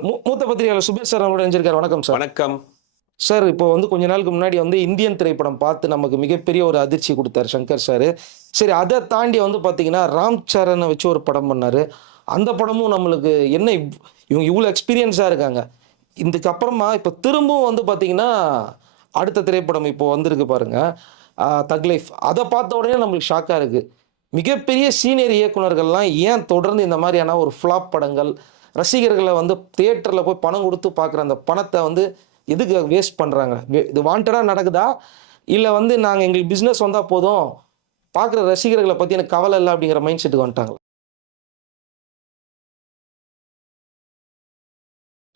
மூத்த பத்திரிகையாளர் சுபேஷ் சார் நம்மளோட இணைஞ்சிருக்காரு. வணக்கம் சார். வணக்கம். சார் இப்போ வந்து கொஞ்ச நாளுக்கு முன்னாடி வந்து இந்தியன் திரைப்படம் பார்த்து நமக்கு மிகப்பெரிய ஒரு அதிர்ச்சி கொடுத்தாரு சங்கர் சார். சரி அதை தாண்டி வந்து பார்த்தீங்கன்னா ராம் சரணை வச்சு ஒரு படம் பண்ணாரு. அந்த படமும் நம்மளுக்கு என்ன இவ்- இவங்க இவ்வளோ எக்ஸ்பீரியன்ஸாக இருக்காங்க. இதுக்கு அப்புறமா இப்போ திரும்பவும் வந்து பார்த்தீங்கன்னா அடுத்த திரைப்படம் இப்போ வந்திருக்கு பாருங்க. தக் லைஃப் அதை பார்த்த உடனே நம்மளுக்கு ஷாக்காக இருக்குது மிகப்பெரிய சீனியர் இயக்குனர்கள்லாம் ஏன் தொடர்ந்து இந்த மாதிரியான ஒரு ஃப்ளாப் படங்கள் ரசிகர்களை வந்து தியேட்டரில் போய் பணம் கொடுத்து பார்க்குற அந்த பணத்தை வந்து எதுக்கு வேஸ்ட் பண்ணுறாங்க இது வாண்டடாக நடக்குதா? இல்லை வந்து நாங்கள் எங்களுக்கு பிஸ்னஸ் வந்தால் போதும்? பார்க்குற ரசிகர்களை பற்றி எனக்கு கவலை இல்லை அப்படிங்கிற மைண்ட் செட்டுக்கு வந்துட்டாங்களா?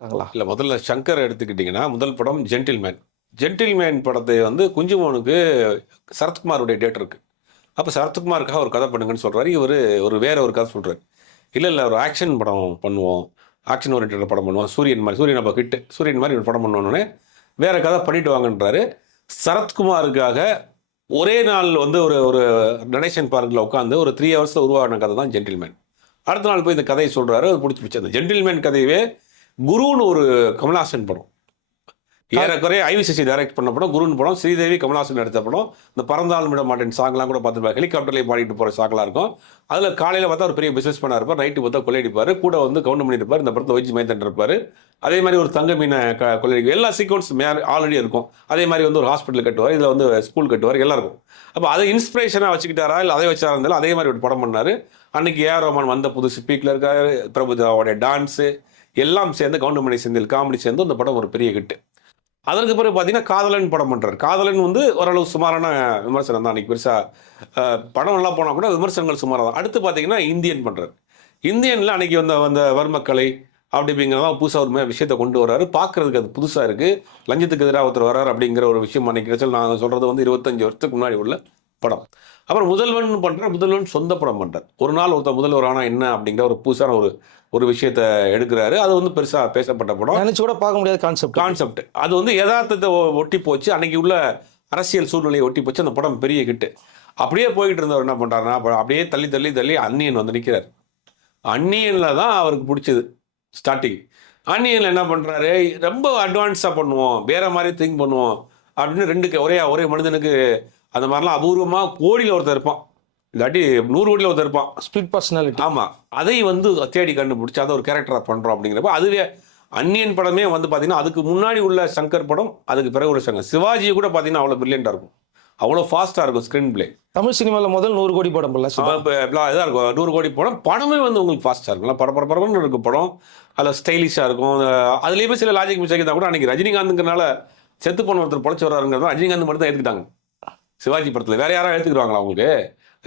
வந்துட்டாங்களா? இல்ல முதல்ல சங்கர் எடுத்துக்கிட்டிங்கன்னா முதல் படம் ஜென்டில்மேன் ஜென்டில்மேன் படத்தை வந்து குஞ்சுமோனுக்கு சரத்குமாருடைய டேட் இருக்கு. அப்போ சரத்குமாருக்காக ஒரு கதை பண்ணுங்கன்னு சொல்றாரு. இவர் ஒரு வேற ஒரு கதை சொல்றாரு. இல்லை இல்லை ஒரு ஆக்ஷன் படம் பண்ணுவோம். ஆக்ஷன் ஓரியன்ட் படம் பண்ணுவோம். சூரியன் மாதிரி சூரியன் அப்போ கிட்டு. சூரியன் மாதிரி ஒரு படம் பண்ணோன்னே வேறு கதை பண்ணிட்டு வாங்கன்றாரு. சரத்குமாருக்காக ஒரே நாள் வந்து ஒரு ஒரு நடேஷன் பார்க்கில் உட்காந்து ஒரு த்ரீ ஹவர்ஸில் உருவான கதை தான் ஜென்டில்மேன் அடுத்த நாள் போய் இந்த கதையை சொல்கிறாரு அது பிடிச்சி பிடிச்சி அந்த ஜென்டில்மேன் கதையவே குருன்னு ஒரு கமல்ஹாசன் படம். ஏறக்குறைய ஐவிசிசி டைரக்ட் பண்ண படம் குருன்னு படம் ஸ்ரீதேவி கமலாசன் எடுத்த படம் இந்த பறந்தாலும் விட மாட்டேன் சாங்லாம் கூட பார்த்துருப்பாங்க ஹெலிகாப்டர்லேயே பாடிட்டு போகிற சாங்லாம் இருக்கும். அதில் காலையில் பார்த்தா ஒரு பெரிய பிஸ்னஸ் பண்ணா இருப்பார் நைட்டு பார்த்தா கொள்ளையடிப்பார் கூட வந்து கவுண்ட் பண்ணியிருப்பார் இந்த படத்தில் வச்சு மைத்தன் இருப்பார். அதே மாதிரி ஒரு தங்க மீனை க கொள்ளையடிக்கும் எல்லா சீக்வன்ஸ் மே ஆல்ரெடி இருக்கும். அதே மாதிரி வந்து ஒரு ஹாஸ்பிட்டல் கட்டுவார் இதில் வந்து ஸ்கூல் கட்டுவார் எல்லாம் இருக்கும் அப்போ அதை இன்ஸ்பிரேஷனாக வச்சுக்கிட்டாரா இல்லை அதை வச்சாரா இருந்தாலும் அதே மாதிரி ஒரு படம் பண்ணார். அன்னைக்கு ஏஆர் ரோமான் வந்த புது ஸ்பீக்கில் இருக்காரு பிரபுதாவோடைய டான்ஸு எல்லாம் சேர்ந்து கவுண்டமணி செந்தில் காமெடி சேர்ந்து அந்த படம் ஒரு பெரிய கிட்டு அதற்கு பிறகு பார்த்தீங்கன்னா காதலன் படம் பண்ணுறாரு காதலன் வந்து ஓரளவு சுமாரான விமர்சனம் தான். அன்றைக்கி பெருசாக படம் நல்லா போனால் கூட விமர்சனங்கள் சுமாராக தான் அடுத்து பார்த்தீங்கன்னா இந்தியன் பண்ணுறாரு இந்தியனில் அன்னைக்கு வந்த வந்த வர்மக்கலை அப்படி அப்படிங்கிறதான் புதுசாக ஒரு மாதிரி விஷயத்தை கொண்டு வர்றாரு. பார்க்குறதுக்கு அது புதுசாக இருக்குது லஞ்சத்துக்கு எதிராக ஒருத்தர் வர்றாரு அப்படிங்கிற ஒரு விஷயம் அன்னைக்கு நாங்கள் நான் சொல்கிறது வந்து இருபத்தஞ்சி வருஷத்துக்கு முன்னாடி உள்ள படம். அப்புறம் முதல்வன் பண்ணுற முதல்வன் சொந்த படம் பண்ணுறார் ஒரு நாள் ஒருத்தர் முதல்வர் ஆனால் என்ன அப்படிங்கிற ஒரு புதுசான ஒரு ஒரு விஷயத்தை எடுக்கிறாரு. அது வந்து பெருசாக பேசப்பட்ட படம். நினைச்சு கூட பார்க்க முடியாத கான்செப்ட் கான்செப்ட் அது வந்து யதார்த்தத்தை ஒட்டி போச்சு. அன்னைக்கு உள்ள அரசியல் சூழ்நிலையை ஒட்டி போச்சு. அந்த படம் பெரிய ஹிட்டு அப்படியே போயிட்டு இருந்தவர் என்ன பண்றாருன்னா அப்ப அப்படியே தள்ளி தள்ளி தள்ளி அந்நியன் வந்து நிற்கிறார் அந்நியன்ல தான் அவருக்கு பிடிச்சது ஸ்டார்டிங் அந்நியன்ல என்ன பண்றாரு? ரொம்ப அட்வான்ஸாக பண்ணுவோம். வேற மாதிரி திங்க் பண்ணுவோம். அப்படின்னு ரெண்டு ஒரே ஒரே மனிதனுக்கு அந்த மாதிரிலாம் அபூர்வமா கோடியில் ஒருத்தர் இருப்பான். இல்லாட்டி நூறு கோடியில் ஒருத்தர் இருப்பான். ஸ்பிளிட் பர்சனாலிட்டி ஆமா. அதை வந்து தேடி கண்டுபிடிச்சு அதை ஒரு கேரக்டரா பண்றோம் அப்படிங்கிறப்ப அதுவே அந்நியன் படமே வந்து பாத்தீங்கன்னா அதுக்கு முன்னாடி உள்ள சங்கர் படம் அதுக்கு பிறகு உள்ள சங்கர். சிவாஜி கூட பாத்தீங்கன்னா அவ்வளவு பிரில்லியண்டா இருக்கும். அவ்வளோ ஃபாஸ்டா இருக்கும் ஸ்கிரீன் பிளே தமிழ் சினிமாவில் முதல் நூறு கோடி படம் பண்ணல இதாக இருக்கும். நூறு கோடி படம். படமே வந்து உங்களுக்கு ஃபாஸ்ட்டாக இருக்கும். பர பர பரபரன்னு இருக்கும் படம். அதில் ஸ்டைலிஷாக இருக்கும். அதுலயுமே சில லாஜிக் மிஸ்டேக் இருந்தால் கூட அன்னைக்கு ரஜினிகாந்துங்கிறனால செத்து போன ஒருத்தர் பொழைச்சு வர்றாருங்கிறத ரஜினிகாந்த் மட்டும் தான் எடுத்துக்கிட்டாங்க சிவாஜி படத்தில். வேற யாராவது எடுத்துக்கிடுவாங்களா அவங்களுக்கு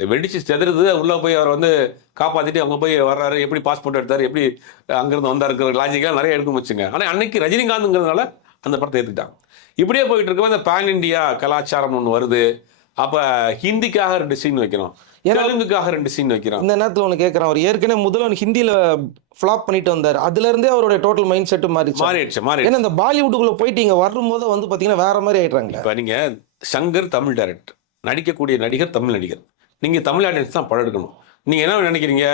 வெடிச்சு செதறுது. உள்ள போய் அவர் வந்து காப்பாத்திட்டு அவங்க போய் வர்றாரு. எப்படி பாஸ்போர்ட் எடுத்தாரு? எப்படி அங்கிருந்து வந்தாருங்கிற லாஜிக்காக நிறைய எடுக்கும் வச்சுங்க ஆனால் அன்னைக்கு ரஜினிகாந்துங்கிறதுனால அந்த படத்தை ஏற்றுக்கிட்டாங்க இப்படியே போயிட்டு இருக்கப்ப இந்த பேன் இண்டியா கலாச்சாரம் ஒன்று வருது. அப்போ ஹிந்திக்காக ரெண்டு சீன் வைக்கிறோம். ஏன்னா- தெலுங்குக்காக ரெண்டு சீன் வைக்கிறோம். இந்த நேரத்தில் ஒன்று கேட்குறேன் அவர் ஏற்கனவே முதல்வன் ஹிந்தியில் ஃப்ளாப் பண்ணிட்டு வந்தார். அதுல இருந்தே அவருடைய டோட்டல் மைண்ட் செட்டு மாறிச்சு மாறிடுச்சு மாறி ஏன்னா இந்த பாலிவுட்டுக்குள்ள போயிட்டு இங்க வரும்போது வந்து பாத்தீங்கன்னா வேற மாதிரி ஆயிடுறாங்களே. இப்போ நீங்க சங்கர் தமிழ் டைரக்டர் நடிக்கக்கூடிய நடிகர் தமிழ் நடிகர். நீங்கள் தமிழ் ஆடியன்ஸ் தான் படம் எடுக்கணும். நீங்கள் என்ன நினைக்கிறீங்க?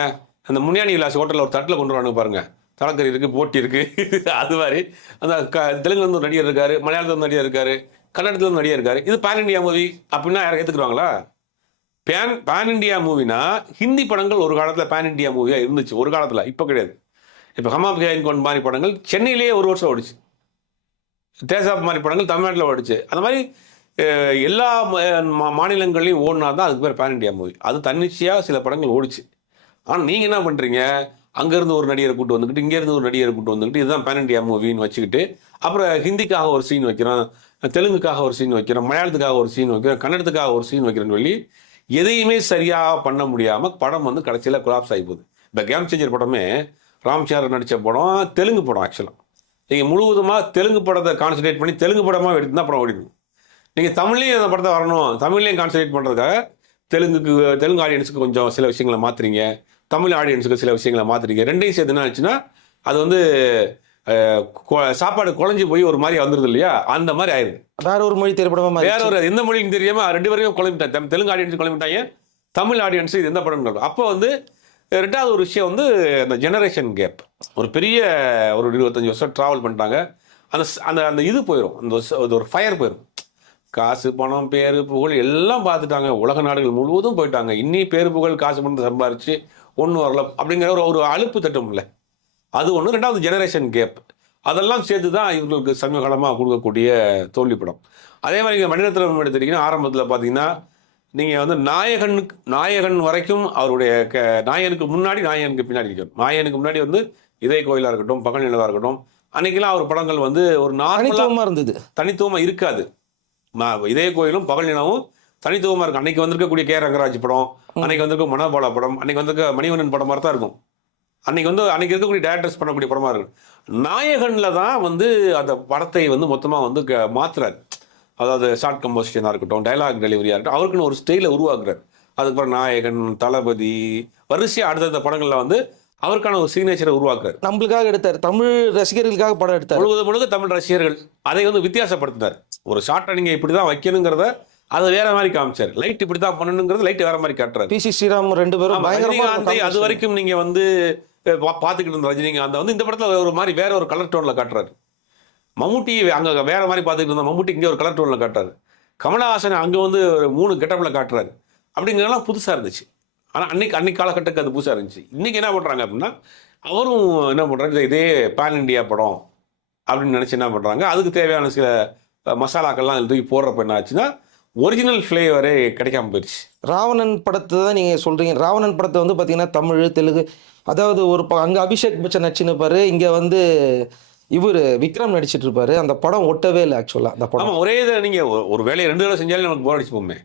அந்த முனியாணி விலாஸ் ஹோட்டலில் ஒரு தட்டில் கொண்டு வரானுங்க பாருங்க. தலைக்கறி இருக்குது போட்டி இருக்குது அது மாதிரி. அந்த க தெலுங்குலேருந்து ஒரு நடிகர் இருக்கார் மலையாளத்தில் நடிகர் இருக்கார் கன்னடத்துலேருந்து நடிகர் இருக்கார். இது பேன் இண்டியா மூவி அப்படின்னா யாரும் ஏத்துக்குறாங்களா பேன் பேன் இண்டியா மூவினா ஹிந்தி படங்கள் ஒரு காலத்தில் பேன் இண்டியா மூவியாக இருந்துச்சு. ஒரு காலத்தில். இப்போ கிடையாது. இப்போ ஹமாப் ஹேன் கொண்ட மாதிரி படங்கள் சென்னையிலேயே ஒரு வருஷம் ஓடிச்சு. தேசாப் மாதிரி படங்கள் தமிழ்நாட்டில் ஓடிச்சு. அந்த மாதிரி எல்லா மாநிலங்களையும் மா- ஓடினா தான் அதுக்கு பேர் பேன் இண்டியா மூவி அது தன்னிச்சையாக சில படங்கள் ஓடிச்சு. ஆனால் நீங்கள் என்ன பண்ணுறீங்க அங்கேருந்து ஒரு நடிகரை கூட்டு வந்துக்கிட்டு இங்கேருந்து ஒரு நடிகரை கூட்டு வந்துக்கிட்டு இதுதான் பேன் இண்டியா மூவின்னு வச்சுக்கிட்டு அப்புறம் ஹிந்திக்காக ஒரு சீன் வைக்கிறோம் தெலுங்குக்காக ஒரு சீன் வைக்கிறோம் மலையாளத்துக்காக ஒரு சீன் வைக்கிறோம் கன்னடத்துக்காக ஒரு சீன் வைக்கிறேன்னு சொல்லி எதையுமே சரியாக பண்ண முடியாமல் படம் வந்து கடைசியில் கொலாப்ஸ் ஆகி போகுது. இப்போ கேம் சேஞ்சர் படமே ராம்சாரன் நடித்த படம் தெலுங்கு படம் ஆக்சுவலாக நீங்கள் முழுவதுமாக தெலுங்கு படத்தை கான்சன்ட்ரேட் பண்ணி தெலுங்கு படமாக எடுத்து தான் படம் ஓடிடும் நீங்கள் தமிழ்லேயும் அந்த படத்தை வரணும். தமிழ்லேயும் கான்சன்ட்ரேட் பண்ணுறதுக்காக தெலுங்குக்கு தெலுங்கு ஆடியன்ஸுக்கு கொஞ்சம் சில விஷயங்களை மாற்றுறீங்க தமிழ் ஆடியன்ஸுக்கு சில விஷயங்களை மாற்றுறீங்க ரெண்டையும் சேர்த்து என்ன ஆச்சுன்னா அது வந்து சாப்பாடு குழஞ்சி போய் ஒரு மாதிரி வந்துருது இல்லையா? அந்த மாதிரி ஆயிடுது வேற ஒரு மொழி திரைப்படமா வேற ஒரு எந்த மொழியும் தெரியாம ரெண்டு பேரையும் குழம்பிட்டாங்க தெலுங்கு ஆடியன்ஸ் குழம்பிட்டாங்க. தமிழ் ஆடியன்ஸ் இது எந்த படம் அப்போ வந்து ரெண்டாவது ஒரு விஷயம் வந்து அந்த ஜெனரேஷன் கேப் ஒரு பெரிய ஒரு இருபத்தஞ்சி வருஷம் ட்ராவல் பண்ணிட்டாங்க. அந்த அந்த அந்த இது போயிடும் அந்த ஒரு ஃபயர் போயிடும் காசு பணம் பேரு புகழ் எல்லாம் பார்த்துட்டாங்க. உலக நாடுகள் முழுவதும் போயிட்டாங்க. இன்னி பேரு புகழ் காசு பணத்தை சம்பாரிச்சு ஒன்று வரல. அப்படிங்கிற ஒரு ஒரு அலுப்பு தட்டும்ல அது ஒன்று ரெண்டாவது ஜெனரேஷன் கேப் அதெல்லாம் சேர்த்து தான் இவங்களுக்கு சமீப காலமாக கொடுக்கக்கூடிய தோல்வி படம் அதே மாதிரி இங்கே மணிரத்னம் எடுத்துட்டீங்கன்னா ஆரம்பத்தில் பார்த்தீங்கன்னா நீங்கள் வந்து நாயகனுக்கு நாயகன் வரைக்கும் அவருடைய க நாயகனுக்கு முன்னாடி நாயகனுக்கு பின்னாடி இருக்கணும் நாயகனுக்கு முன்னாடி வந்து இதய கோயிலாக இருக்கட்டும் பகல் நிலவாக இருக்கட்டும். அன்னைக்கெல்லாம் அவர் படங்கள் வந்து ஒரு நார்மலாக இருந்தது. தனித்துவமா இருக்காது. இதய கோயிலும் பகல் நிலவும் தனித்துவமா இருக்கும். அன்னைக்கு வந்திருக்கக்கூடிய கே. ரங்கராஜ் படம் அன்னைக்கு வந்திருக்க மனோபாலா படம் அன்னைக்கு வந்திருக்க மணிவண்ணன் படம் மாதிரி தான் இருக்கும். அன்னைக்கு வந்து அன்னைக்கு இருக்கக்கூடிய டேரக்டர்ஸ் பண்ணக்கூடிய படமா இருக்கும். நாயகன்ல தான் வந்து அந்த படத்தை வந்து மொத்தமா வந்து மாத்துறாரு. அதாவது ஷார்ட் கம்போசிஷனாக இருக்கட்டும் டைலாக் டெலிவரியாக இருக்கட்டும் அவருக்குன்னு ஒரு ஸ்டைலை உருவாக்குறாரு. அதுக்கப்புறம் நாயகன் தளபதி வரிசையாக அடுத்தடுத்த படங்களில் வந்து அவருக்கான ஒரு சிக்னேச்சரை உருவாக்குறாரு. நம்மளுக்காக எடுத்தார். தமிழ் ரசிகர்களுக்காக படம் எடுத்தார். முழுவது முழுக்க தமிழ் ரசிகர்கள் அதை வந்து வித்தியாசப்படுத்தினார். ஒரு ஷார்ட்டை நீங்க இப்படி தான் வைக்கணுங்கிறத அதை வேற மாதிரி காமிச்சார். லைட் இப்படி தான் பண்ணணுங்கிறது லைட் வேற மாதிரி காட்டுறாரு. பி சி ஸ்ரீராம் ரெண்டு பேரும் ரஜினிகாந்தை அது. வரைக்கும் நீங்க வந்து பார்த்துக்கிட்டு இருந்த ரஜினிகாந்த் வந்து இந்த படத்துல ஒரு மாதிரி வேற ஒரு கலர் டோன்ல காட்டுறாரு. மம்முட்டி அங்க வேற மாதிரி பார்த்துக்கிட்டு இருந்த மம்முட்டி இங்க ஒரு கலர் டோன்ல காட்டுறாரு. கமலஹாசன் அங்க வந்து ஒரு மூணு கெட்டப்ல காட்டுறாரு. அப்படிங்கிறதெல்லாம் புதுசா இருந்துச்சு. ஆனா அன்னைக்கு அன்னைக்கு காலகட்டத்துக்கு அது புதுசா இருந்துச்சு. இன்னைக்கு என்ன பண்றாங்க அப்படின்னா அவரும் என்ன பண்றாங்க இதே பேன் இண்டியா படம் அப்படின்னு நினைச்சு என்ன பண்றாங்க அதுக்கு தேவையான சில மசாலாக்கள்லாம் தூக்கி போடுறப்ப என்ன ஆச்சுன்னா ஒரிஜினல் ஃப்ளேவரே கிடைக்காம போயிடுச்சு. ராவணன் படத்தை தான் நீங்க சொல்றீங்க. ராவணன் படத்தை வந்து பாத்தீங்கன்னா தமிழ் தெலுங்கு அதாவது ஒரு ப- அங்க அபிஷேக் பச்சன் நடிச்சுன்னு இங்க வந்து இவர் விக்ரம் நடிச்சிட்டு இருப்பாரு அந்த படம் ஒட்டவே இல்லை ஆக்சுவலா அந்த படம். ஒரே இதை நீங்க ஒரு- வேலையை ரெண்டு வேலை செஞ்சாலும் நமக்கு போர் அடிச்சு போமே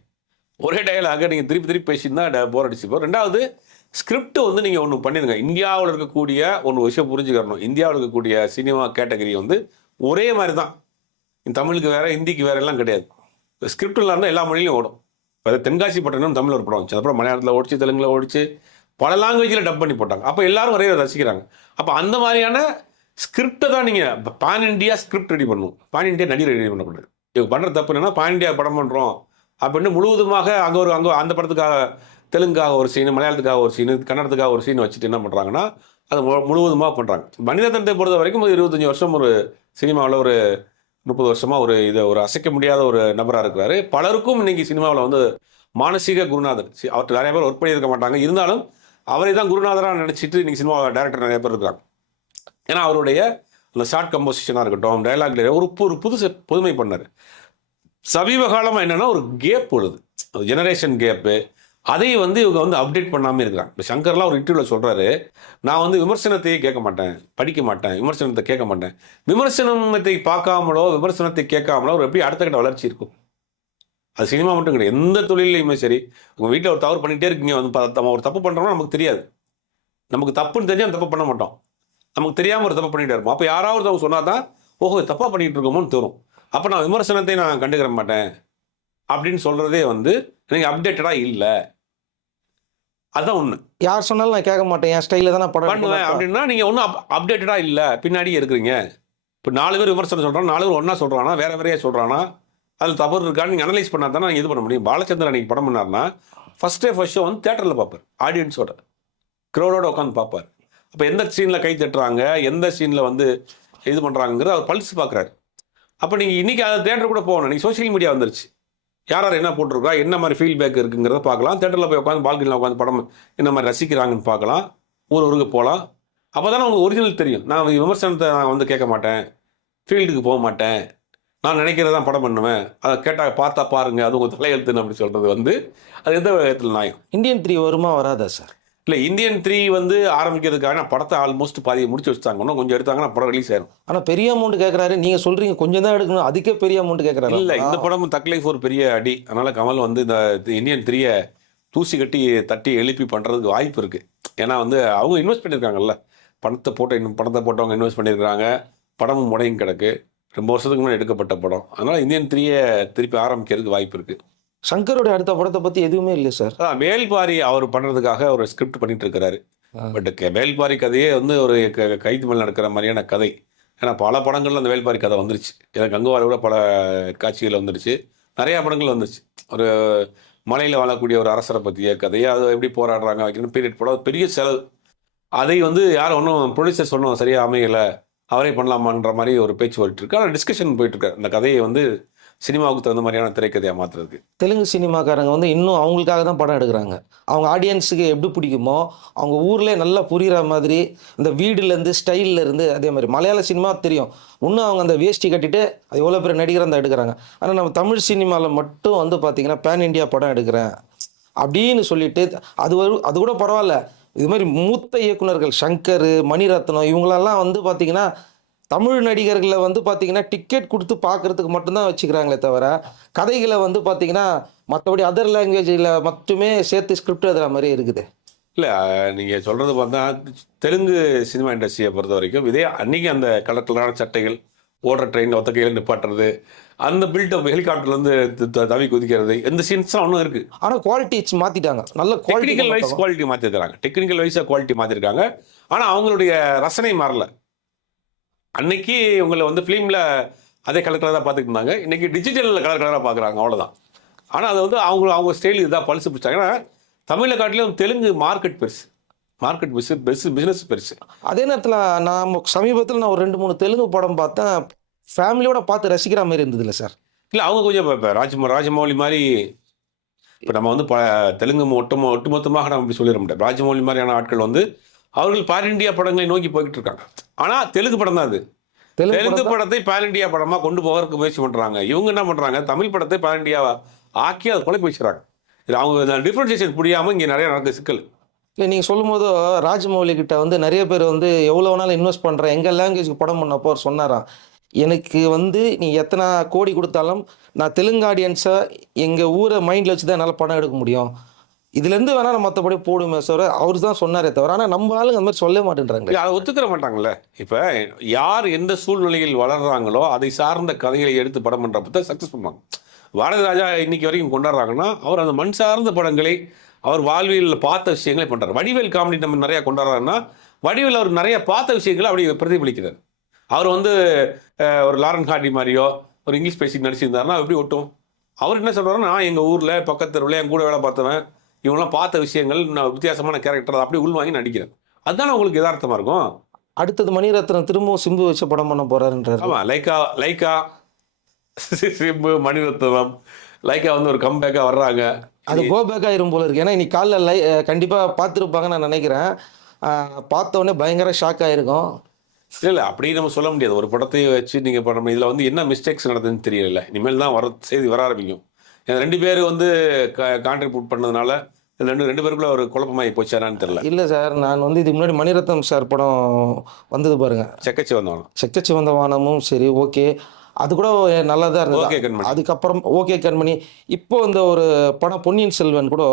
ஒரே டயலாக நீங்க திருப்பி திருப்பி பேசியிருந்தா போர் அடிச்சு போகும் ரெண்டாவது ஸ்கிரிப்ட் வந்து நீங்க ஒன்று பண்ணிருங்க. இந்தியாவில் இருக்கக்கூடிய ஒன்று விஷயம் புரிஞ்சுக்கணும். இந்தியாவில் இருக்கக்கூடிய சினிமா கேட்டகரி வந்து ஒரே மாதிரி தான் தமிழுக்கு வேற ஹிந்திக்கு வேற எல்லாம் கிடையாது ஸ்கிரிப்ட் இல்லாமல் எல்லா மொழியிலும் ஓடும். இப்போ தென்காசி பட்டணம் தமிழ் ஒரு படம் வந்துச்சு. அப்புறம் மலையாளத்தில் ஓடிச்சு தெலுங்குல ஓடிச்சு பல லாங்குவேஜில் டப் பண்ணி போட்டாங்க. அப்போ எல்லாரும் ஒரே ரசிக்கிறாங்க. அப்போ அந்த மாதிரியான ஸ்கிரிப்டை தான் நீங்கள் பான் இண்டியா ஸ்கிரிப்ட் ரெடி பண்ணணும் பான் இண்டியா நடிகர் ரெடி பண்ணக்கூடாது. இவங்க பண்ணுற தப்பு என்னன்னா பான் இண்டியா படம் பண்ணுறோம் அப்படின்னு முழுவதுமாக அங்கே ஒரு அங்கே அந்த படத்துக்காக தெலுங்குக்காக ஒரு சீனு மலையாளத்துக்காக ஒரு சீனு கன்னடத்துக்காக ஒரு சீன் வச்சுட்டு என்ன பண்ணுறாங்கன்னா அதை மு- முழுவதுமாக பண்ணுறாங்க மனிதத்தனத்தை பொறுத்த வரைக்கும் ஒரு இருபத்தஞ்சி வருஷம் ஒரு சினிமாவில் ஒரு முப்பது வருஷமாக ஒரு இதை ஒரு அசைக்க முடியாத ஒரு நபராக இருக்கிறாரு. பலருக்கும் இன்னைக்கு சினிமாவில் வந்து மானசீக குருநாதர். அவர் அவர்கிட்ட நிறைய பேர் ஒர்க் பண்ணியிருக்க மாட்டாங்க. இருந்தாலும் அவரை தான் குருநாதராக நினச்சிட்டு இன்றைக்கி சினிமா டேரக்டர் நிறைய பேர் இருக்கிறாங்க ஏன்னா அவருடைய அந்த ஷார்ட் கம்போசிஷனாக இருக்கட்டும் டைலாக் ஒரு ஒரு புதுசு புதுமை பண்ணார். சமீப காலமாக என்னென்னா ஒரு கேப் உள்ளது. ஜெனரேஷன் கேப்பு அதை வந்து இவங்க வந்து அப்டேட் பண்ணாமல் இருக்கிறாங்க இப்போ சங்கர்லாம் ஒரு இன்டர்வியூவில் சொல்கிறாரு நான் வந்து விமர்சனத்தையே கேட்க மாட்டேன் படிக்க மாட்டேன் விமர்சனத்தை கேட்க மாட்டேன். விமர்சனத்தை பார்க்காமலோ விமர்சனத்தை கேட்காமலோ ஒரு எப்படி அடுத்த கட்ட வளர்ச்சி இருக்கும்? அது சினிமா மட்டும் கிடையாது. எந்த தொழிலையுமே சரி உங்கள் வீட்டில் ஒரு தவறு பண்ணிகிட்டே இருக்கீங்க வந்து நம்ம ஒரு தப்பு பண்ணுறோம்னா நமக்கு தெரியாது. நமக்கு தப்புன்னு தெரிஞ்சு அந்த தப்பு பண்ண மாட்டோம். நமக்கு தெரியாமல் ஒரு தப்பு பண்ணிகிட்டே இருப்போம். அப்போ யாராவது அவங்க சொன்னால் தான் ஓஹோ தப்பாக பண்ணிகிட்டு இருக்கோமோன்னு தோறும் அப்போ நான் விமர்சனத்தை நான் கண்டுக்கிற மாட்டேன். அப்படின்னு சொல்கிறதே வந்து எனக்கு அப்டேட்டடாக இல்லை. அதுதான் உண்மை யார் சொன்னாலும் நான் கேட்க மாட்டேன். என் ஸ்டைல தான் நான் படம் பண்ணுவேன். அப்படின்னா நீங்க ஒன்றும் அப் அப்டேட்டடா இல்ல. பின்னாடியே இருக்கிறீங்க. இப்போ நாலு பேர் விமர்சனம் சொல்றான் நாலு பேர் ஒண்ணா சொல்றானா வேற வேறையா சொல்றானா அதில் தவறு இருக்கான்னு நீங்க அனலைஸ் பண்ணா தானே நீங்க இது பண்ண முடியும். பாலச்சந்திரன் அன்னைக்கு படம் பண்ணாருன்னா ஃபர்ஸ்ட் டே ஃபர்ஸ்ட் ஷோ வந்து தேட்டரில் பார்ப்பார். ஆடியன்ஸோட க்ரௌடோட உட்காந்து பார்ப்பார். அப்போ எந்த சீனில் கை தட்டுறாங்க எந்த சீனில் வந்து இது பண்ணுறாங்கிறது அவர் பல்ஸ் பார்க்குறாரு. அப்போ நீங்கள் இன்னைக்கு அது தேட்டர் கூட போகணும். நீங்கள் சோஷியல் மீடியா வந்துருச்சு. யார் யார் என்ன போட்டிருக்கா? என்ன மாதிரி ஃபீல்பேக் இருக்குங்கிறத பார்க்கலாம். தேட்டரில் போய் உட்காந்து பால்கனியில் உட்காந்து படம் என்ன மாதிரி ரசிக்கிறாங்கன்னு பார்க்கலாம். ஊர் ஊருக்கு போகலாம் அப்போ தானே உங்களுக்கு ஒரிஜினல் தெரியும். நான் விமர்சனத்தை நான் வந்து கேட்க மாட்டேன். ஃபீல்டுக்கு போக மாட்டேன். நான் நினைக்கிறதான் படம் பண்ணுவேன். அதை கேட்டால் பார்த்தா பாருங்கள் அது உங்கள் தலையெழுத்துன்னு அப்படி சொல்கிறது வந்து அது எந்த விதத்தில் நியாயம்? இந்தியன் த்ரீ வருமா வராதா சார் இல்லை இந்தியன் த்ரீ வந்து ஆரம்பிக்கிறதுக்காக படத்தை ஆல்மோஸ்ட் பாதி முடிச்சு வச்சுட்டாங்க. இன்னும் கொஞ்சம் எடுத்தாங்கன்னா படம் ரிலீஸ் ஆயிரும். ஆனா பெரிய அமௌண்ட் கேக்குறாரு. நீங்க சொல்றீங்க கொஞ்சம் தான் எடுக்கணும். அதுக்கே பெரிய அமௌண்ட் கேக்குறாரு. இல்ல இந்த படமும் தக்லைஃப் ஒரு பெரிய அடி. அதனால கமல் வந்து இந்த இந்தியன் த்ரீயை தூசி கட்டி தட்டி எழுப்பி பண்றதுக்கு வாய்ப்பு இருக்கு. ஏன்னா வந்து அவங்க இன்வெஸ்ட் பண்ணியிருக்காங்கல்ல. பணத்தை போட்ட இன்னும் பணத்தை போட்டவங்க இன்வெஸ்ட் பண்ணியிருக்காங்க படமும் முடையும் கிடக்கு. ரொம்ப வருஷத்துக்கு முன்னாடி எடுக்கப்பட்ட படம். அதனால இந்தியன் த்ரீயை திருப்பி ஆரம்பிக்கிறதுக்கு வாய்ப்பு இருக்கு. சங்கருடைய அடுத்த படத்தை பத்தி எதுவுமே இல்லை சார். அதான் மேல்பாரி அவர் பண்றதுக்காக ஒரு ஸ்கிரிப்ட் பண்ணிட்டு இருக்கிறாரு பட் வேல்பாரி கதையே வந்து ஒரு கைது மேல் நடக்கிற மாதிரியான கதை. ஏன்னா பல படங்கள்ல அந்த வேல்பாரி கதை வந்துருச்சு. எனக்கு கங்குவாரி கூட பல காட்சிகள் வந்துருச்சு. நிறைய படங்கள் வந்துருச்சு. ஒரு மலையில் வாழக்கூடிய ஒரு அரசரை பற்றிய கதையை அதை எப்படி போராடுறாங்க வைக்கணும் பீரியட் போட ஒரு பெரிய செலவு. அதை வந்து யாரும் ஒன்றும் ப்ரொடியூசர் சொன்னோம் சரியா அமையலை. அவரே பண்ணலாமான்ற மாதிரி ஒரு பேச்சு போயிட்டு இருக்கு ஆனால் டிஸ்கஷன் போயிட்டு இருக்கு அந்த கதையை வந்து சினிமாவுக்கு தகுந்த மாதிரியான திரைக்கதையாக மாற்றுறதுக்கு தெலுங்கு சினிமாக்காரங்க வந்து இன்னும் அவங்களுக்காக தான் படம் எடுக்கிறாங்க. அவங்க ஆடியன்ஸுக்கு எப்படி பிடிக்குமோ அவங்க ஊர்லேயே நல்லா புரிகிற மாதிரி இந்த வீடுலேருந்து ஸ்டைல்லேருந்து அதே மாதிரி. மலையாள சினிமா தெரியும். இன்னும் அவங்க அந்த வேஷ்டி கட்டிட்டு அது எவ்வளோ பேர் நடிகராக தான் எடுக்கிறாங்க. ஆனால் நம்ம தமிழ் சினிமாவில் மட்டும் வந்து பார்த்திங்கன்னா பேன் இண்டியா படம் எடுக்கிறேன். அப்படின்னு சொல்லிட்டு அது ஒரு அது கூட பரவாயில்ல. இது மாதிரி மூத்த இயக்குனர்கள் சங்கர் மணிரத்னம் இவங்களெல்லாம் வந்து பார்த்திங்கன்னா தமிழ் நடிகர்களை வந்து பார்த்தீங்கன்னா டிக்கெட் கொடுத்து பார்க்கறதுக்கு மட்டும்தான் வச்சுக்கிறாங்களே தவிர கதைகளை வந்து பார்த்தீங்கன்னா மற்றபடி அதர் லாங்குவேஜில் மட்டுமே சேர்த்து ஸ்கிரிப்ட் எழுதுற மாதிரி இருக்குது. இல்லை நீங்கள் சொல்கிறது பார்த்தா தெலுங்கு சினிமா இண்டஸ்ட்ரியை பொறுத்த வரைக்கும் இதே அன்னைக்கு அந்த கலர் கலரான சட்டைகள் ஓடுற ட்ரெயின் ஒத்த கையில் நிப்பாட்டுறது அந்த பில்டப் ஹெலிகாப்டர்லேருந்து தவி குதிக்கிறது இந்த சீன்ஸ்லாம் ஒன்றும் இருக்குது ஆனால் குவாலிட்டி மாற்றிட்டாங்க நல்ல டெக்னிக்கல் வைஸ் குவாலிட்டி குவாலிட்டி மாற்றிருக்காங்க டெக்னிக்கல் வைஸாக குவாலிட்டி மாற்றிருக்காங்க ஆனால் அவங்களுடைய ரசனை மாறல. அன்னைக்கு உங்களை வந்து ஃபிலிமில் அதே கலர் கலராக பார்த்துட்டு இருந்தாங்க. இன்னைக்கு டிஜிட்டலில் கலர் கலராக பார்க்குறாங்க அவ்வளோதான் ஆனால் அது வந்து அவங்க அவங்க ஸ்டைல் இதாக பல்ஸ் பிடிச்சாங்க. ஏன்னா தமிழை காட்டிலும் தெலுங்கு மார்க்கெட் பெருசு. மார்க்கெட் பெருசு பெருசு பிஸ்னஸ் பெருசு. அதே நேரத்தில் நான் சமீபத்தில் நான் ஒரு ரெண்டு மூணு தெலுங்கு படம் பார்த்தேன். ஃபேமிலியோட பார்த்து ரசிக்கிற மாதிரி இருந்ததில்ல சார் இல்லை அவங்க கொஞ்சம் இப்போ ராஜ ராஜமௌலி மாதிரி இப்போ நம்ம வந்து ப தெலுங்கு ஒட்டுமொ ஒட்டுமொத்தமாக நம்ம இப்படி சொல்லிட முடியாது ராஜமௌலி மாதிரியான ஆட்கள் வந்து அவர்கள் பார் இந்தியா படங்களை நோக்கி போய்கிட்டு இருக்காங்க ஆனால் தெலுங்கு படம் தான் அது. தெலுங்கு படத்தை பேன் இண்டியா படமா கொண்டு போகிறதுக்கு முயற்சி பண்றாங்க. இவங்க என்ன பண்றாங்க? தமிழ் படத்தை பேன் இண்டியாவா ஆக்கி அதை கொலை வச்சுறாங்க இது அவங்க டிஃபரன்சியேஷன் புரியாம இங்க நிறைய நடக்குது சிக்கல். இல்லை நீங்கள் சொல்லும்போது ராஜமௌலி கிட்ட வந்து நிறைய பேர் வந்து எவ்வளோ வேணாலும் இன்வெஸ்ட் பண்ணுறேன் எங்கள் லாங்குவேஜ்க்கு படம் பண்ணப்போ அவர் சொன்னாராம் எனக்கு வந்து நீ எத்தனை கோடி கொடுத்தாலும் நான் தெலுங்கு ஆடியன்ஸை எங்கள் ஊரை மைண்டில் வச்சு தான் என்னால் படம் எடுக்க முடியும். இதுலேருந்து வேணால் நம்ம மற்றபடி போடுமே சார் அவர் தான் சொன்னாரே தவிர ஆனால் நம்ம ஆளுங்க அந்த மாதிரி சொல்ல மாட்டேன்றாங்க அதை ஒத்துக்கிற மாட்டாங்கல்ல இப்போ யார் எந்த சூழ்நிலையில் வளர்றாங்களோ அதை சார்ந்த கதைகளை எடுத்து படம் பண்ணுறப்ப தான் சக்ஸஸ் பண்ணுவாங்க. வரதராஜா இன்னைக்கு வரைக்கும் கொண்டாடுறாங்கன்னா அவர் அந்த மண் சார்ந்த படங்களை அவர் வாழ்வியலில் பார்த்த விஷயங்களை பண்ணுறார் வடிவேல் காமெடி நம்ம நிறையா கொண்டாடுறாருன்னா வடிவேல் அவர் நிறைய பார்த்த விஷயங்களை அப்படி பிரதிபலிக்கிறார். அவர் வந்து ஒரு லாரன் ஹார்டி மாதிரியோ ஒரு இங்கிலீஷ் பேசி நடிச்சிருந்தாருன்னா எப்படி ஒட்டும்? அவர் என்ன சொல்கிறாருன்னா நான் எங்கள் ஊரில் பக்கத்து தெருவில் என் கூட வேலை பார்த்தவன் இவங்கெல்லாம் பார்த்த விஷயங்கள் வித்தியாசமான கேரக்டர் அதை அப்படியே உள்வாங்கி நடிக்கிறேன் அதுதானே உங்களுக்கு யதார்த்தமா இருக்கும்? அடுத்தது மணிரத்னம் திரும்பவும் சிம்பு வச்சு படம் பண்ண போறாருன்றாரு. ஆமா Lyca Lyca Simbu Mani Ratnam Lyca வந்து ஒரு கம்பேக்கா வர்றாங்க. அது கோபேக் ஆயிரும் போல இருக்கு. ஏன்னா இன்னைக்கு காலைல லை கண்டிப்பாக பார்த்துருப்பாங்கன்னு நான் நினைக்கிறேன். ஆஹ் பார்த்த உடனே பயங்கர ஷாக் ஆயிருக்கும். இல்ல இல்ல அப்படி நம்ம சொல்ல முடியாது. ஒரு படத்தை வச்சு நீங்க பண்ண இதுல வந்து என்ன மிஸ்டேக்ஸ் நடந்ததுன்னு தெரியல. இனிமேல் தான் வர செய்தி வர ஆரம்பிக்கும். ரெண்டு பேர் வந்து கான்ட்ரிபியூட் பண்ணதுனால ரெண்டு ரெண்டு பேருக்குள்ள ஒரு குழப்பமாயி போச்சாரான்னு தெரியல. இல்லை சார் நான் வந்து இதுக்கு முன்னாடி மணிரத்னம் சார் படம் வந்தது பாருங்க. செக்கச்சி வந்தவனும் செக்கச்சி வந்த வானமும் சரி ஓகே. அது கூட நல்லா தான் இருந்தது. அதுக்கப்புறம் ஓகே கண்மணி. இப்போ இந்த ஒரு படம் பொன்னியின் செல்வன் கூட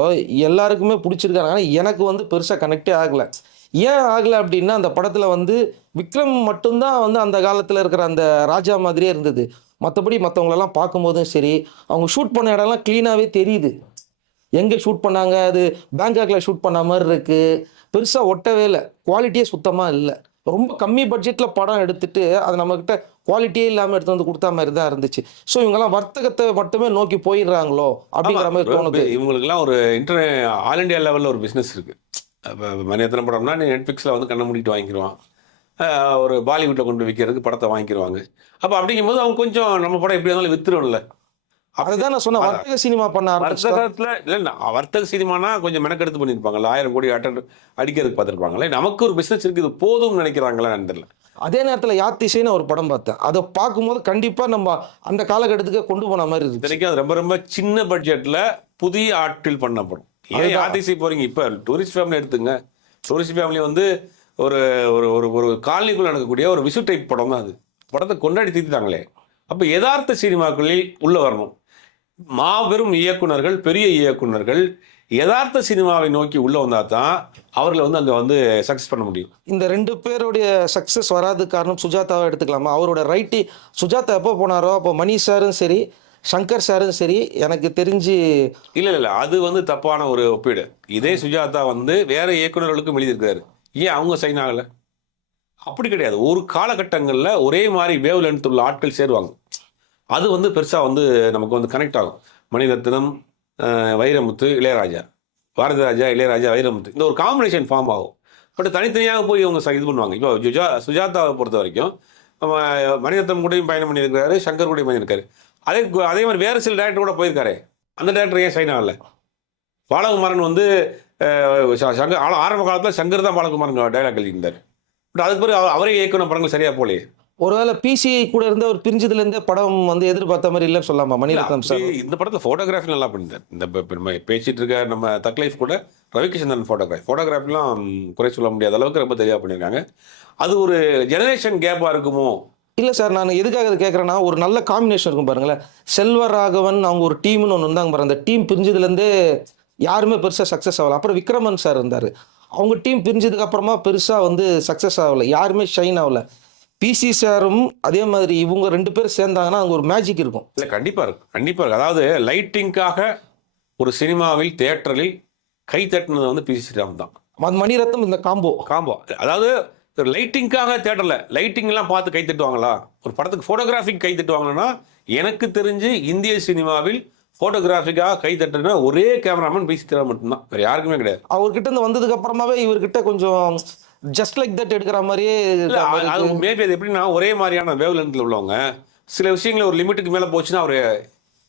எல்லாருக்குமே பிடிச்சிருக்காங்க. ஆனால் எனக்கு வந்து பெருசாக கனெக்டே ஆகலை. ஏன் ஆகலை அப்படின்னா அந்த படத்தில் வந்து விக்ரம் மட்டும்தான் வந்து அந்த காலத்தில் இருக்கிற அந்த ராஜா மாதிரியே இருந்தது. மற்றபடி மற்றவங்களெல்லாம் பார்க்கும்போதும் சரி அவங்க ஷூட் பண்ண இடம்லாம் க்ளீனாகவே தெரியுது. எங்கே ஷூட் பண்ணாங்க? அது பேங்காக்ல ஷூட் பண்ண மாதிரி இருக்குது பெருசாக ஒட்டவே இல்லை. குவாலிட்டியே சுத்தமாக இல்லை. ரொம்ப கம்மி பட்ஜெட்டில் படம் எடுத்துட்டு அது நம்மக்கிட்ட குவாலிட்டியே இல்லாமல் எடுத்து வந்து கொடுத்தா மாதிரி தான் இருந்துச்சு. ஸோ இவங்கெல்லாம் வர்த்தகத்தை மட்டுமே நோக்கி போயிடுறாங்களோ அப்படிங்கிற மாதிரி தோணுது. இவங்களுக்குலாம் ஒரு இன்டர் ஆல் இண்டியா லெவலில் ஒரு பிஸ்னஸ் இருக்கு. அப்போ மணி எத்தனை படம்னா நீ நெட்ஃப்ளிக்ஸில் வந்து கண்ணை மூடிட்டு வாங்கிக்கிடுவான் அஹ் ஒரு பாலிவுட்டில் கொண்டு விற்கிறதுக்கு படத்தை வாங்கிக்கிடுவாங்க அப்போ அப்படிங்கும்போது அவங்க கொஞ்சம் நம்ம படம் எப்படி இருந்தாலும் வித்துரும்ல. அதுதான் நான் சொன்னேன் வர்த்தக சினிமா பண்ண வர்த்தகத்தில் இல்லை வர்த்தக சினிமானா கொஞ்சம் மெனக்கெடுத்து பண்ணியிருப்பாங்கல்ல. ஆயிரம் கோடி அட்டன் அடிக்கிறதுக்கு பார்த்துருப்பாங்களே நமக்கு ஒரு பிஸ்னஸ் இருக்குது போதும்னு நினைக்கிறாங்களா தெரியல. அதே நேரத்தில் யாத்திசைன்னு ஒரு படம் பார்த்தேன். அதை பார்க்கும்போது கண்டிப்பாக நம்ம அந்த காலகட்டத்துக்கே கொண்டு போன மாதிரி இருந்துச்சு. இத்தனைக்கும் அது ரொம்ப ரொம்ப சின்ன பட்ஜெட்ல புதிய ஆட்கள் பண்ண படம். ஏன் அதுதான். ஆர்டிசி போறீங்க? இப்ப டூரிஸ்ட் ஃபேமிலி எடுத்துங்க. டூரிஸ்ட் ஃபேமிலி வந்து ஒரு ஒரு ஒரு ஒரு காலனிக்குள்ள நடக்கக்கூடிய ஒரு விசு டைப் படம் தான் அது. படத்தை கொண்டாடி தீர்த்துட்டாங்களே. அப்ப யதார்த்த சினிமாக்களில் உள்ள வரணும். மாபெரும் இயக்குனர்கள் பெரிய இயக்குனர்கள் யதார்த்த சினிமாவை நோக்கி உள்ள வந்தா தான் அவர்களை வந்து அங்க வந்து சக்சஸ் பண்ண முடியும். இந்த ரெண்டு பேருடைய சக்ஸஸ் வராது காரணம் சுஜாதாவை எடுத்துக்கலாமா? அவரோட ரைட்டி சுஜாதா எப்போ போனாரோ அப்போ மணி சாரும் சரி சங்கர் சாரும் சரி எனக்கு தெரிஞ்சு இல்ல இல்ல அது வந்து தப்பான ஒரு ஒப்பீடு. இதே சுஜாதா வந்து வேற இயக்குனர்களுக்கும் எழுதியிருக்காரு ஏன் அவங்க சைன் ஆகலை? அப்படி கிடையாது. ஒரு காலகட்டங்களில் ஒரே மாதிரி வேவ் லென்த் உள்ள ஆட்கள் சேருவாங்க. அது வந்து பெருசாக வந்து நமக்கு வந்து கனெக்ட் ஆகும். மணிரத்னம் வைரமுத்து இளையராஜா. பாரதிராஜா இளையராஜா வைரமுத்து. இந்த ஒரு காம்பினேஷன் ஃபார்ம் ஆகும். பட் தனித்தனியாக போய் இவங்க இது பண்ணுவாங்க. இப்போ சுஜா சுஜாதாவை பொறுத்த வரைக்கும் மணிரத்னம் கூடயும் பயணம் பண்ணியிருக்காரு சங்கர் கூடயும் பண்ணியிருக்காரு. அதே அதே மாதிரி வேறு சில டேரக்டர் கூட போயிருக்காரு. அந்த டேரக்டர் ஏன் சைன் ஆகல? பாலகுமாரன் வந்து சங்கர் ஆ- ஆரம்ப காலத்தில் சங்கர் தான் பாலகுமாரன் டைலாக் எழுதியிருந்தார். பட் அதுக்கு பிறகு அவ- அவரே இயக்குன படங்கள் சரியா போலையே ஒருவேளை பிசிஐ கூட இருந்து அவர் பிரிஞ்சதுல இருந்தே படம் வந்து எதிர்பார்த்த மாதிரி இல்லைன்னு சொல்லலாமா? மணிரத்னம் சார். இந்த படத்துல போட்டோகிராஃபி நல்லா பண்ணியிருந்தார் இந்த நம்ம பேசிட்டு இருக்க நம்ம தக் லைஃப் கூட ரவிகிருஷ்ணன் போட்டோகிராஃபி போட்டோகிராஃபிலாம் குறை சொல்ல முடியாத அளவுக்கு ரொம்ப தெளிவாக பண்ணியிருக்காங்க. அது ஒரு ஜெனரேஷன் கேப்பாக இருக்குமோ? இல்ல சார் நான் எதுக்காக இது கேட்குறேன்னா ஒரு நல்ல காம்பினேஷன் இருக்கும் பாருங்களேன். செல்வராகவன் அவங்க ஒரு டீம்னு ஒன்று இருந்தாங்க பாருங்க. அந்த டீம் பிரிஞ்சதுலேருந்தே யாருமே பெருசாக சக்ஸஸ் ஆகல. அப்புறம் விக்ரமன் சார் இருந்தார். அவங்க டீம் பிரிஞ்சதுக்கு அப்புறமா பெருசாக வந்து சக்ஸஸ் ஆகல. யாருமே ஷைன் ஆகல. பிசி சாரும் அதே மாதிரி இவங்க ரெண்டு பேரும் சேர்ந்தாங்கன்னா அங்கே ஒரு மேஜிக் இருக்கும். இல்லை கண்டிப்பாக இருக்கு. கண்டிப்பாக இருக்கு. அதாவது லைட்டிங்காக ஒரு சினிமாவில் தியேட்டரில் கை தட்டினது வந்து பி சி ஸ்ரீராம் தான். அது மணிரத்னம் இந்த காம்போ காம்போ. அதாவது லைட்டிங்காக தேட்டரில் லைட்டிங்லாம் பார்த்து கை தட்டுவாங்களா? ஒரு படத்துக்கு ஃபோட்டோகிராஃபிக் கை தட்டுவாங்கன்னா எனக்கு தெரிஞ்சு இந்திய சினிமாவில் ஃபோட்டோகிராஃபிக்காக கை தட்டுனா ஒரே கேமராமேன் பி சி ஸ்ரீராம் மட்டும்தான். வேறு யாருக்குமே கிடையாது. அவர்கிட்ட இருந்து வந்ததுக்கு அப்புறமாவே இவர்கிட்ட கொஞ்சம் ஜஸ்ட் லைக் தட் எடுக்கிற மாதிரியே அது- அது. மேபி அது எப்படின்னா ஒரே மாதிரியான வேவ் லென்த்ல உள்ளவங்க சில விஷயங்கள் ஒரு லிமிட்டுக்கு மேல போச்சுன்னா ஒரு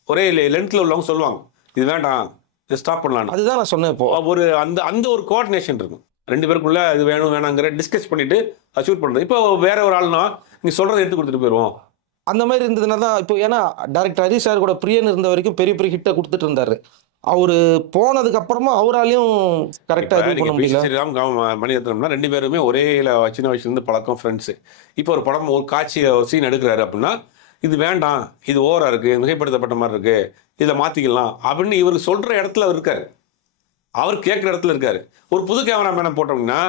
ஒரே லென்த்ல உள்ளவங்க சொல்லுவாங்க இது வேண்டாம் இது ஸ்டாப் பண்ணலாம் அதுதான் நான் சொன்னேன் இப்போ. ஒரு அந்த அந்த ஒரு கோஆர்டினேஷன் இருக்கும். ரெண்டு பேருக்குள்ள இது வேணும் வேணாங்கிற டிஸ்கஸ் பண்ணிட்டு அச்சீவ் பண்றது. இப்போ வேற ஒரு ஆள்னா நீ சொல்றதை எடுத்து கொடுத்துட்டு போயிடுவோம் அந்த மாதிரி இருந்ததுனா தான் இப்போ ஏன்னா டேரக்டர் ஹரி சார் கூட பிரியன் இருந்த வரைக்கும் பெரிய பெரிய ஹிட்டை கொடுத்துட்டு இருந்தாரு. அவரு போனதுக்கு அப்புறமா அவராலையும் கரெக்டா இது பண்ண. முடியல. ஸ்ரீராம் மணிரத்னம்னா ரெண்டு பேருமே ஒரே சின்ன வயசுல இருந்து பழக்கம் ஃப்ரெண்ட்ஸ் இப்போ ஒரு படம் ஒரு காட்சி சீன் எடுக்கிறாரு அப்படின்னா இது வேண்டாம் இது ஓவரா இருக்கு மிகைப்படுத்தப்பட்ட மாதிரி இருக்கு இதுல மாத்திக்கலாம் அப்படின்னு இவர் சொல்ற இடத்துல அவர் இருக்காரு. அவர் கேட்குற இடத்துல இருக்காரு. ஒரு புது கேமராமேனை போட்டோம்னா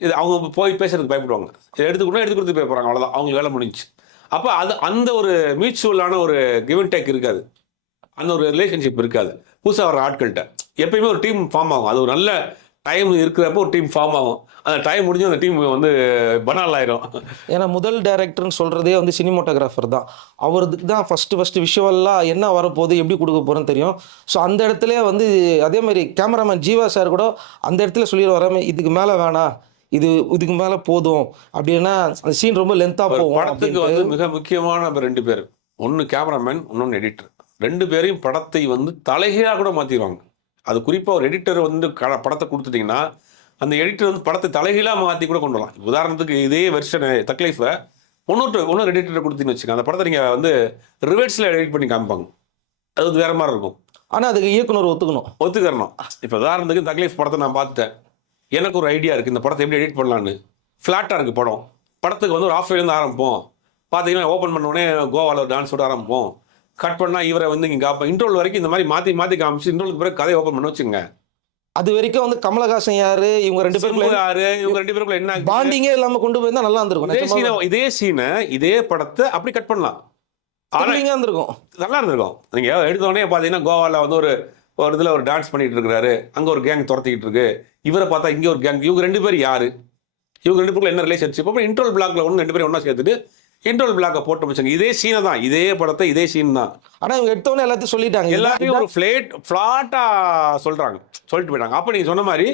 இது அவங்க போய் பேசுறதுக்கு பயப்படுவாங்க. இதை எடுத்துக்கணும் எடுத்து கொடுத்து போய் போறாங்க அவ்வளோதான் அவங்களுக்கு வேலை முடிஞ்சு அப்போ அது அந்த ஒரு மியூச்சுவலான ஒரு கிவன் டேக் இருக்காது. அந்த ஒரு ரிலேஷன்ஷிப் இருக்காது. புதுசாக வர ஆட்கள்கிட்ட. எப்பயுமே ஒரு டீம் ஃபார்ம் ஆகும். அது ஒரு நல்ல டைம் இருக்கிறப்போ ஒரு டீம் ஃபார்ம் ஆகும். அந்த டைம் முடிஞ்சு அந்த டீம் வந்து பனால் ஆயிரும். ஏன்னா முதல் டைரக்டர்னு சொல்றதே வந்து சினிமோட்டோகிராஃபர் தான். அவருக்கு தான் ஃபர்ஸ்ட் ஃபர்ஸ்ட் விஷுவலாக என்ன வரப்போகுது எப்படி கொடுக்க போறேன்னு தெரியும். ஸோ அந்த இடத்துல வந்து அதே மாதிரி கேமராமேன் ஜீவா சார் கூட அந்த இடத்துல சொல்லிடுவாராம இதுக்கு மேலே வேணாம். இது இதுக்கு மேலே போதும். அப்படின்னா அந்த சீன் ரொம்ப லென்த்தாக போகும் படத்துக்கு. வந்து மிக முக்கியமான நம்ம ரெண்டு பேர். ஒன்று கேமராமேன் இன்னொன்று எடிட்டர் ரெண்டு பேரையும் படத்தை வந்து தலைகீழாக கூட மாற்றிடுவாங்க அது குறிப்பாக ஒரு எடிட்டர் வந்து க படத்தை கொடுத்துட்டிங்கன்னா அந்த எடிட்டர் வந்து படத்தை தலைகீழாக மாற்றி கூட கொண்டு வரலாம். உதாரணத்துக்கு இதே வெர்ஷன் தக்லைஃபை இன்னொரு இன்னொரு எடிட்டர் கொடுத்தீங்கன்னு வச்சுக்கோங்க அந்த படத்தை நீங்கள் வந்து ரிவர்ஸில் எடிட் பண்ணி காமிப்பாங்க. அது வந்து வேற மாதிரி இருக்கும். ஆனா அதுக்கு இயக்குனர் ஒத்துக்கணும். ஒத்துக்கிறணும். இப்போ உதாரணத்துக்கு தக்லீஃப் படத்தை நான் பார்த்துட்டேன். எனக்கு ஒரு ஐடியா இருக்குது இந்த படத்தை எப்படி எடிட் பண்ணலான்னு ஃப்ளாட்டாக இருக்குது படம். படத்துக்கு வந்து ஒரு ஆஃப் இருந்து ஆரம்பிப்போம். பார்த்தீங்கன்னா ஓப்பன் பண்ண உடனே கோவாவில் டான்ஸோட ஆரம்பிப்போம். கட் பண்ணால் இவரை வந்து இங்கே காப்போம் இன்ட்ரோல் வரைக்கும் இந்த மாதிரி மாற்றி மாற்றி காமிச்சு இன்ட்ரோலுக்கு பிறகு கதையை ஓப்பன் பண்ண வச்சுங்க அது வரைக்கும் வந்து கமலஹாசன் யாரு? இவங்க ரெண்டு பேருக்குள்ள யாரு? இவங்க ரெண்டு பேருக்குள்ள என்ன? பாண்டிங்கே இல்லாம கொண்டு போயிருந்தா நல்லா இருந்திருக்கும். இதே. சீனை இதே சீனை இதே படத்தை அப்படி கட் பண்ணலாம். ஆனா இருந்திருக்கும். நல்லா இருந்திருக்கும். நீங்க எடுத்த உடனே பாத்தீங்கன்னா கோவால வந்து ஒரு ஒரு இதுல ஒரு டான்ஸ் பண்ணிட்டு இருக்காரு அங்க ஒரு கேங் துரத்திக்கிட்டு இருக்கு இவரை பார்த்தா இங்க ஒரு கேங் இவங்க ரெண்டு பேரும் யாரு? இவங்க ரெண்டு பேருக்குள்ள என்ன ரிலேஷன்ஷிப் அப்புறம் இன்ட்ரோல் பிளாக்ல ஒன்று ரெண்டு பேரும் ஒண்ணா சேர்த்துட்டு இன்ட்ரோல் பிளாக்கை போட்டு வச்சாங்க இதே சீனை தான். இதே படத்தை இதே சீன் தான். ஆனா இவங்க எடுத்தவொடனே எல்லாத்தையும் சொல்லிட்டாங்க. எல்லாத்தையும் ஒரு ஃபிளேட் ஃபிளாட்டா சொல்றாங்க. சொல்லிட்டு போயிட்டாங்க. அப்ப நீங்க சொன்ன மாதிரி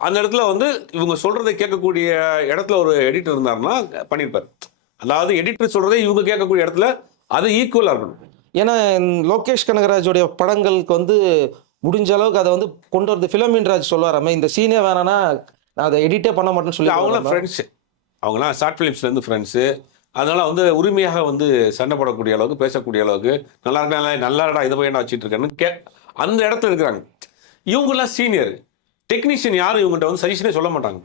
அந்த இடத்துல வந்து இவங்க சொல்றதை கேட்கக்கூடிய இடத்துல ஒரு எடிட்டர் இருந்தாருன்னா பண்ணியிருப்பார். அதாவது எடிட்டர் சொல்றதை இவங்க கேட்கக்கூடிய இடத்துல அது ஈக்குவலா இருக்கணும். ஏன்னா லோகேஷ் கனகராஜோடைய படங்களுக்கு வந்து முடிஞ்ச அளவுக்கு அதை வந்து கொண்டு வரது. ஃபிலமின் ராஜ் சொல்லுவாராமே இந்த சீனே வேணாம்னா நான் அதை எடிட்டே பண்ண மாட்டேன்னு சொல்லி அவங்களாம் ஃப்ரெண்ட்ஸு அவங்களாம் ஷார்ட் ஃபிலிம்ஸ்லேருந்து ஃப்ரெண்ட்ஸு அதனால வந்து உரிமையாக வந்து சண்டை போடக்கூடிய அளவுக்கு பேசக்கூடிய அளவுக்கு நல்லா இருக்கா நல்லா- இருக்கா இதை போய் என்ன வச்சுட்டு இருக்கேன்னு கே அந்த இடத்துல இருக்கிறாங்க. இவங்கெல்லாம் சீனியர் டெக்னீஷியன் யாரும் இவங்ககிட்ட வந்து சஜஷனே சொல்ல மாட்டாங்க.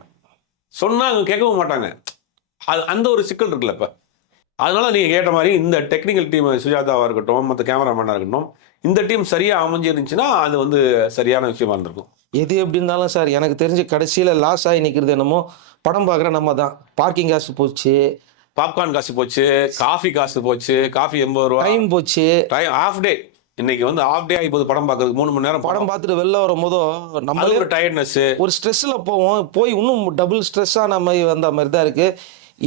சொன்னா அவங்க கேட்கவும் மாட்டாங்க. அது அந்த ஒரு சிக்கல் இருக்குல்ல இப்போ. அதனால நீங்கள் கேட்ட மாதிரி இந்த டெக்னிக்கல் டீம் சுஜாதாவாக இருக்கட்டும் மற்ற கேமராமேனாக இருக்கட்டும் இந்த டீம் சரியாக அமைஞ்சிருந்துச்சுன்னா அது வந்து சரியான விஷயமா இருந்திருக்கும். எது எப்படி இருந்தாலும் சார் எனக்கு தெரிஞ்சு கடைசியில லாஸ் ஆகி நிக்கிறது என்னமோ படம் பார்க்குற நம்ம தான். பார்க்கிங் காசு போச்சு. பாப்கார்ன் காசு போச்சு காஃபி காசு போச்சு காஃபி எண்பது ரூபா. டைம் போச்சு. டைம் ஆஃப் டே இன்னைக்கு வந்து ஆஃப் டே ஆகி போகுது படம் பார்க்கறதுக்கு. மூணு மணி நேரம் படம் பார்த்துட்டு வெளில வரும்போதோ அது நம்மளே ஒரு டயர்ட்னஸ் ஒரு ஸ்ட்ரெஸ்ஸில் போவோம். போய் இன்னும் டபுள் ஸ்ட்ரெஸ்ஸான மாதிரி வந்த மாதிரி தான் இருக்குது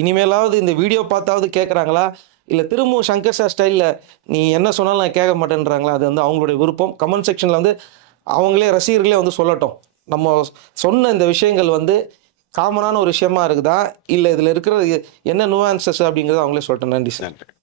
இனிமேலாவது இந்த வீடியோ பார்த்தாவது கேட்குறாங்களா இல்லை திரும்பவும் சங்கர் சார் ஸ்டைலில் நீ என்ன சொன்னாலும் நான் கேட்க மாட்டேன்றாங்களா? அது வந்து அவங்களுடைய விருப்பம். கமெண்ட் செக்ஷனில் வந்து அவங்களே ரசிகர்களே வந்து சொல்லட்டும். நம்ம சொன்ன இந்த விஷயங்கள் வந்து காமனான ஒரு விஷயமா இருக்குதா? இல்லை இதில் இருக்கிற என்ன நுவான்சஸ் அப்படிங்கிறத அவங்களே சொல்லிட்டேன் நன்றி சார்